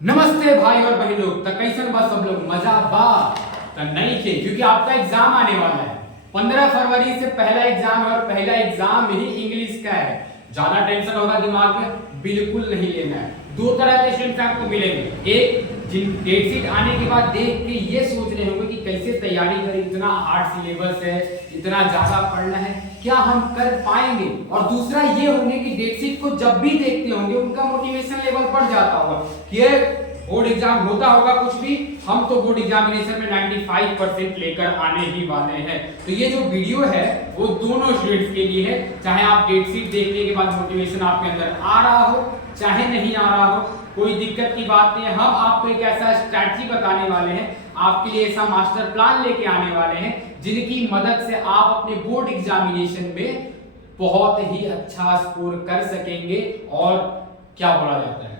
नमस्ते भाई और बहनों, तो कैसन बा सब लोग? मजा बा तो नहीं थे क्योंकि आपका एग्जाम आने वाला है। 15 फरवरी से पहला एग्जाम है और पहला एग्जाम ही इंग्लिश का है। ज्यादा टेंशन होगा दिमाग में, बिल्कुल नहीं लेना है। दो तरह के स्टूडेंट्स आपको मिलेंगे। एक जिन डेट शीट आने के बाद देख के ये सोच रहे होंगे कि कैसे तैयारी करें, इतना हार्ड सिलेबस है, इतना ज्यादा पढ़ना है, क्या हम कर पाएंगे। और दूसरा ये होंगे कि डेट शीट को जब भी देखते होंगे उनका मोटिवेशन लेवल बढ़ जाता होगा कि बोर्ड एग्जाम होता होगा कुछ भी, हम तो बोर्ड एग्जामिनेशन में 95% लेकर आने ही वाले हैं। तो ये जो वीडियो है वो दोनों स्टूडेंट्स के लिए है, चाहे आप डेट शीट देखने के बाद मोटिवेशन आपके अंदर आ रहा हो चाहे नहीं आ रहा हो, कोई दिक्कत की बात नहीं है। हम आपको एक ऐसा स्ट्रैटेजी बताने वाले हैं, आपके लिए ऐसा मास्टर प्लान लेके आने वाले हैं जिनकी मदद से आप अपने बोर्ड एग्जामिनेशन में बहुत ही अच्छा स्कोर कर सकेंगे और क्या बोला जाता है,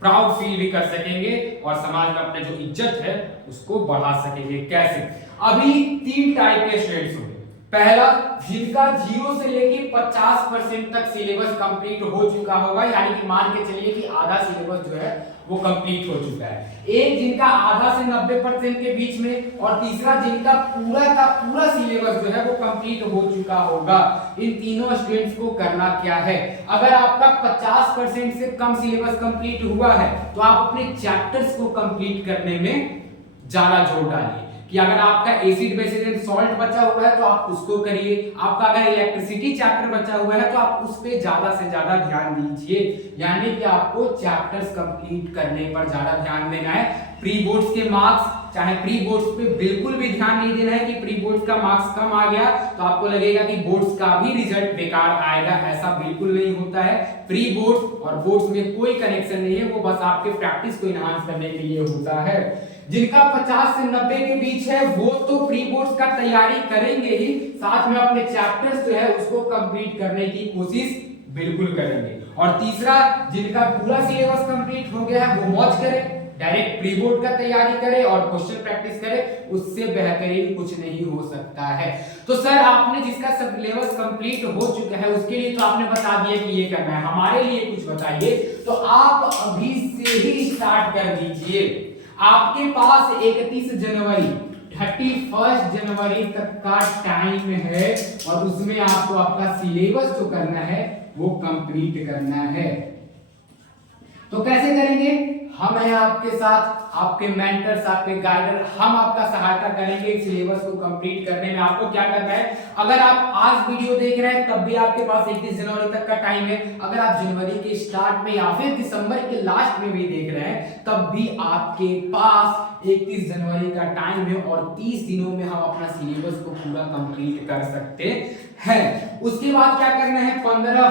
प्राउड फील भी कर सकेंगे और समाज में अपने जो इज्जत है उसको बढ़ा सकेंगे। कैसे? अभी 3 टाइप के स्टूडेंट्स होंगे। पहला, जिनका 0 से लेके 50% तक सिलेबस कंप्लीट हो चुका होगा, यानी कि मान के चलिए कि आधा सिलेबस जो है वो कंप्लीट हो चुका है। एक जिनका आधा से 90% के बीच में, और तीसरा जिनका पूरा का पूरा सिलेबस जो है वो कंप्लीट हो चुका होगा। इन तीनों स्टूडेंट्स को करना क्या है? अगर आपका 50% से कम सिलेबस कंप्लीट हुआ है तो आप अपने चैप्टर्स को कंप्लीट करने में ज्यादा जोर डालिए। कि अगर आपका एसिड बेसिस एंड सॉल्ट बचा हुआ है तो आप उसको करिए, आपका अगर इलेक्ट्रिसिटी चैप्टर बचा हुआ है तो आप उस पे ज्यादा से ज्यादा ध्यान दीजिए। यानी कि आपको चैप्टर्स कंप्लीट करने पर ज्यादा ध्यान देना है। प्री बोर्ड्स के मार्क्स, चाहे प्री बोर्ड्स पे बिल्कुल भी ध्यान नहीं देना है कि प्री बोर्ड्स का मार्क्स कम आ गया तो आपको लगेगा कि बोर्ड्स का भी रिजल्ट बेकार आएगा, ऐसा बिल्कुल नहीं होता है। प्री बोर्ड्स और बोर्ड्स में कोई कनेक्शन नहीं है, वो बस आपके प्रैक्टिस को एनहांस करने के लिए होता है। जिनका 50 से 90 के बीच है वो तो प्री बोर्ड्स का तैयारी करेंगे ही, साथ में अपने चैप्टर्स जो है उसको कंप्लीट करने की कोशिश बिल्कुल करेंगे। और तीसरा, जिनका पूरा सिलेबस कंप्लीट हो गया है वो मौज करे, डायरेक्ट प्री बोर्ड का तैयारी करे और क्वेश्चन प्रैक्टिस करे, उससे बेहतरीन कुछ नहीं हो सकता है। तो सर आपने जिसका सिलेबस कंप्लीट हो चुका है उसके लिए तो आपने बता दिया कि ये करना है, हमारे लिए कुछ बताइए। तो आप अभी से ही स्टार्ट कर दीजिए। आपके पास 31 जनवरी 31 जनवरी तक का टाइम है और उसमें आपको आपका सिलेबस जो करना है वो कंप्लीट करना है। तो कैसे करेंगे? हम हैं आपके साथ, आपके मेंटर्स, आपके गाइडर, हम आपका सहायता करेंगे सिलेबस को कंप्लीट करने में। आपको क्या करना है, अगर आप आज वीडियो देख रहे हैं तब भी आपके पास 31 जनवरी तक का टाइम है। अगर आप जनवरी के स्टार्ट में या फिर दिसंबर के लास्ट में भी देख रहे हैं तब भी आपके पास 31 जनवरी का टाइम है और 30 दिनों में हम अपना सिलेबस को पूरा कंप्लीट कर सकते हैं। उसके बाद क्या करना है, 15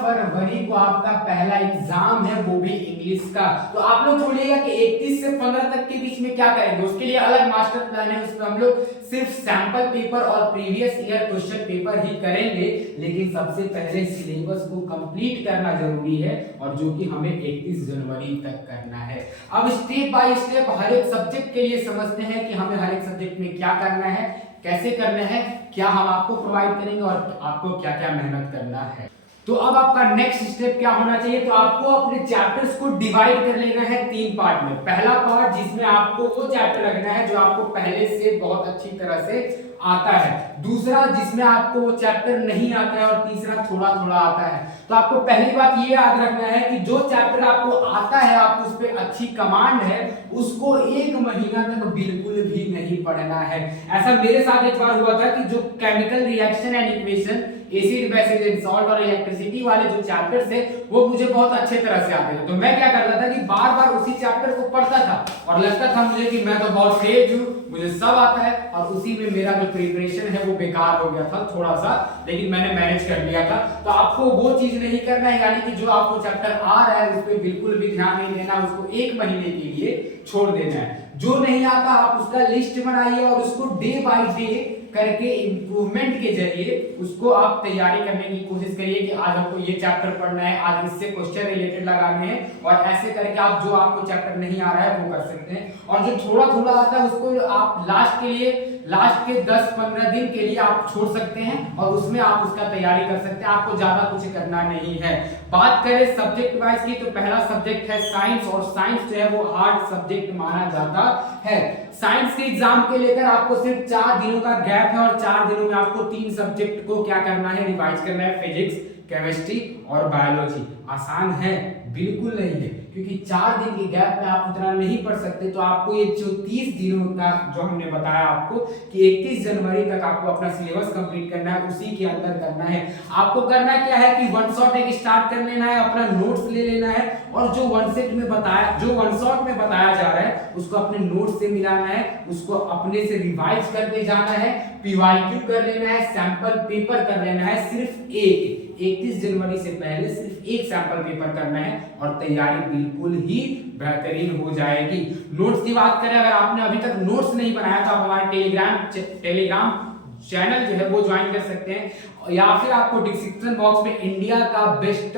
फरवरी को आपका पहला एग्जाम है, वो भी इंग्लिश का। तो आप लोग बोलिएगा कि 31 से 15 तक के बीच में क्या करेंगे, उसके लिए अलग मास्टर प्लान है, उसमें हम लोग सिर्फ सैंपल पेपर और प्रीवियस ईयर क्वेश्चन पेपर ही करेंगे। लेकिन सबसे पहले सिलेबस को कंप्लीट करना जरूरी है और जो कि हमें 31 जनवरी तक करना है। अब स्टेप बाय स्टेप हर एक सब्जेक्ट के लिए समझते हैं कि हमें हर एक सब्जेक्ट में क्या करना है, कैसे करना है, क्या हम आपको प्रोवाइड करेंगे और आपको क्या क्या मेहनत करना है। तो अब आपका नेक्स्ट स्टेप क्या होना चाहिए, तो आपको अपने चैप्टर्स को डिवाइड कर लेना है 3 पार्ट में। पहला पार्ट जिसमें आपको वो चैप्टर रखना है जो आपको पहले से बहुत अच्छी तरह से आता है, दूसरा जिसमें आपको वो चैप्टर नहीं आता है और तीसरा थोड़ा थोड़ा आता है। तो आपको पहली बात ये याद रखना है कि जो चैप्टर आपको आता है, आपको उस पर अच्छी कमांड है, उसको 1 महीना तक बिल्कुल भी नहीं पढ़ना है। ऐसा मेरे साथ एक बार हुआ था कि जो chemical reaction and equation, acid basis and salt और इलेक्ट्रिसिटी वाले जो चैप्टर्स थे वो मुझे बहुत अच्छे तरह से आते थे। तो मैं क्या करता था कि बार बार उसी चैप्टर को पढ़ता था और लगता था मुझे कि मैं तो बहुत तेज हूँ, मुझे सब आता है, और उसी में मेरा जो प्रिपरेशन है वो बेकार हो गया था थोड़ा सा, लेकिन मैंने मैनेज कर लिया था। तो आपको वो चीज नहीं करना है, यानी कि जो आपको चैप्टर आ रहा है उस पर बिल्कुल भी ध्यान नहीं देना, उसको 1 महीने के लिए छोड़ देना है। जो नहीं आता आप उसका लिस्ट बनाइए और उसको डे बाय डे करके इंप्रूवमेंट के जरिए उसको आप तैयारी करने की कोशिश करिए कि आज हमको ये चैप्टर पढ़ना है, आज इससे क्वेश्चन रिलेटेड लगाने हैं, और ऐसे करके आप जो आपको चैप्टर नहीं आ रहा है वो कर सकते हैं। और जो थोड़ा थोड़ा आता है उसको आप लास्ट के लिए लास्ट के 10-15 दिन के लिए आप छोड़ सकते हैं और उसमें आप उसका तैयारी कर सकते हैं, आपको ज्यादा कुछ करना नहीं है। बात करें सब्जेक्ट वाइज की तो पहला सब्जेक्ट है साइंस, और साइंस जो है वो हार्ड सब्जेक्ट माना जाता है। साइंस के एग्जाम के लेकर आपको सिर्फ 4 दिनों का गैप है और 4 दिनों में आपको 3 सब्जेक्ट को क्या करना है, रिवाइज करना है, फिजिक्स, केमिस्ट्री और बायोलॉजी। आसान है? बिल्कुल नहीं है, क्योंकि 4 दिन के गैप में आप उतना नहीं पढ़ सकते। तो आपको ये जो 30 दिनों का जो हमने बताया आपको कि 31 जनवरी तक आपको अपना सिलेबस कंप्लीट करना है, उसी के अंदर करना है। आपको करना क्या है कि वन शॉट एक स्टार्ट कर लेना है, अपना नोट्स ले लेना है और जो वन शॉट में बताया जा रहा है उसको अपने नोट्स से मिलाना है, उसको अपने से रिवाइज करते जाना है, पीवाईक्यू कर लेना है, सैंपल पेपर कर लेना है। सिर्फ 31 जनवरी से पहले सिर्फ एक सैंपल पेपर करना है और तैयारी बिल्कुल ही बेहतरीन हो जाएगी। नोट्स की बात करें, अगर आपने अभी तक नोट्स नहीं बनाया तो आप हमारे टेलीग्राम चैनल जो है वो ज्वाइन कर सकते हैं, या फिर आपको डिस्क्रिप्शन बॉक्स में इंडिया का बेस्ट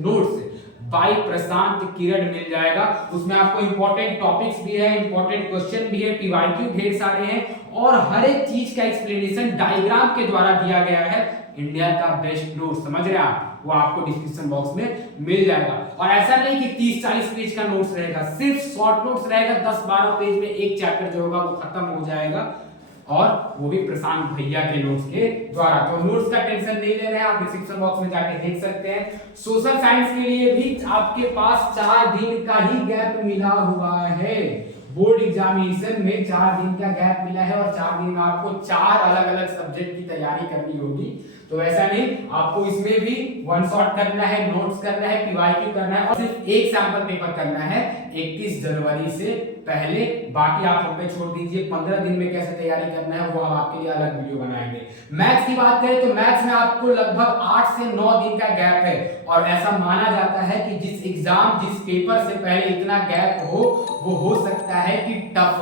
नोट्स बाय प्रशांत किरण मिल जाएगा। उसमें आपको इंपॉर्टेंट टॉपिक्स भी है, इंपॉर्टेंट क्वेश्चन भी है, पीवाईक्यू ढेर सारे हैं और हर एक चीज का एक्सप्लेनेशन डायग्राम के द्वारा दिया गया है। इंडिया का बेस्ट नोट, समझ रहे हैं आप, वो आपको डिस्क्रिप्शन बॉक्स में मिल जाएगा। और ऐसा नहीं कि 30-40 पेज का नोट्स रहेगा, सिर्फ शॉर्ट नोट्स रहेगा। 10-12 पेज में एक चैप्टर जो होगा वो खत्म हो जाएगा, और वो भी प्रशांत भैया के नोट्स के द्वारा। तो नोट्स का टेंशन नहीं ले रहे हैं, आप डिस्क्रिप्शन बॉक्स में जाके देख सकते हैं। सोशल साइंस के लिए भी आपके पास 4 दिन का ही गैप मिला हुआ है। बोर्ड एग्जामिनेशन में 4 दिन का गैप मिला है और 4 दिन में आपको 4 अलग-अलग सब्जेक्ट की तैयारी करनी होगी। तो ऐसा नहीं, आपको इसमें भी वन शॉट करना है, नोट्स करना है, पीवाईक्यू करना है और सिर्फ एक सैंपल पेपर करना है 31 जनवरी से पहले। बाकी आप हम पे छोड़ दीजिए, 15 दिन में कैसे तैयारी करना है वो हम आपके लिए अलग वीडियो बनाएंगे। मैथ्स की बात करें तो मैथ्स में आपको लगभग 8 से 9 दिन का गैप है और ऐसा माना जाता है कि जिस पेपर से पहले इतना गैप हो वो हो सकता है कि टफ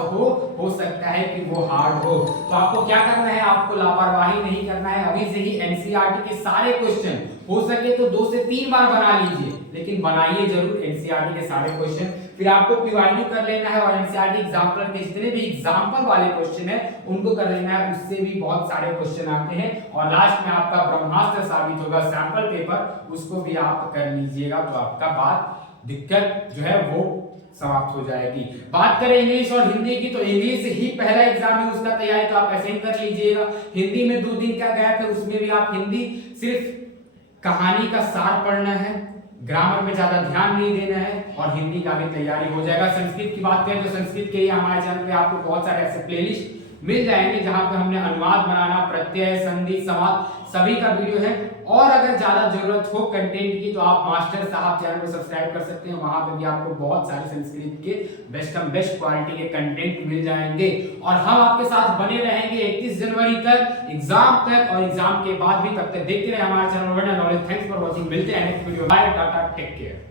हो सकता है कि वो हार्ड हो। तो आपको क्या करना है, आपको लापरवाही नहीं करना है। अभी से ही एनसीईआरटी के सारे क्वेश्चन हो सके तो 2 से 3 बार बना लीजिए, लेकिन बनाइए जरूर एनसीईआरटी के सारे क्वेश्चन। फिर आपको पीवाईक्यू कर लेना है और एनसीईआरटी एग्जाम्पल के जितने भी एग्जाम्पल वाले क्वेश्चन है उनको कर लेना है, उससे भी बहुत सारे क्वेश्चन आते हैं। और लास्ट में आपका ब्रह्मास्त्र साबित होगा सैंपल पेपर, उसको भी आप कर लीजिएगा तो आपका बात दिक्कत जो है वो समाप्त हो जाएगी। बात करें इंग्लिश और हिंदी की तो इंग्लिश ही पहला एग्जाम है, उसका तैयारी तो आप ऐसे ही कर लीजिएगा। हिंदी में 2 दिन का गैप है, उसमें भी आप हिंदी सिर्फ कहानी का सार पढ़ना है, ग्रामर में ज्यादा ध्यान नहीं देना है और हिंदी का भी तैयारी हो जाएगा। संस्कृत की बात करें तो संस्कृत के लिए हमारे चैनल पे आपको बहुत सारे ऐसे प्लेलिस्ट मिल जाएंगे जहां पे हमने अनुवाद बनाना, प्रत्यय, संधि, समास सभी का वीडियो है। और अगर ज्यादा जरूरत हो कंटेंट की तो आप मास्टर साहब चैनल को सब्सक्राइब कर सकते हैं, वहां पे भी आपको बहुत सारे संस्कृत के बेस्ट क्वालिटी के कंटेंट मिल जाएंगे। और हम आपके साथ बने रहेंगे 31 जनवरी तक, एग्जाम तक और एग्जाम के बाद भी। तब तक देखते रहे हमारे channel knowledge. Thanks for watching, मिलते हैं next video, bye, tata, take care.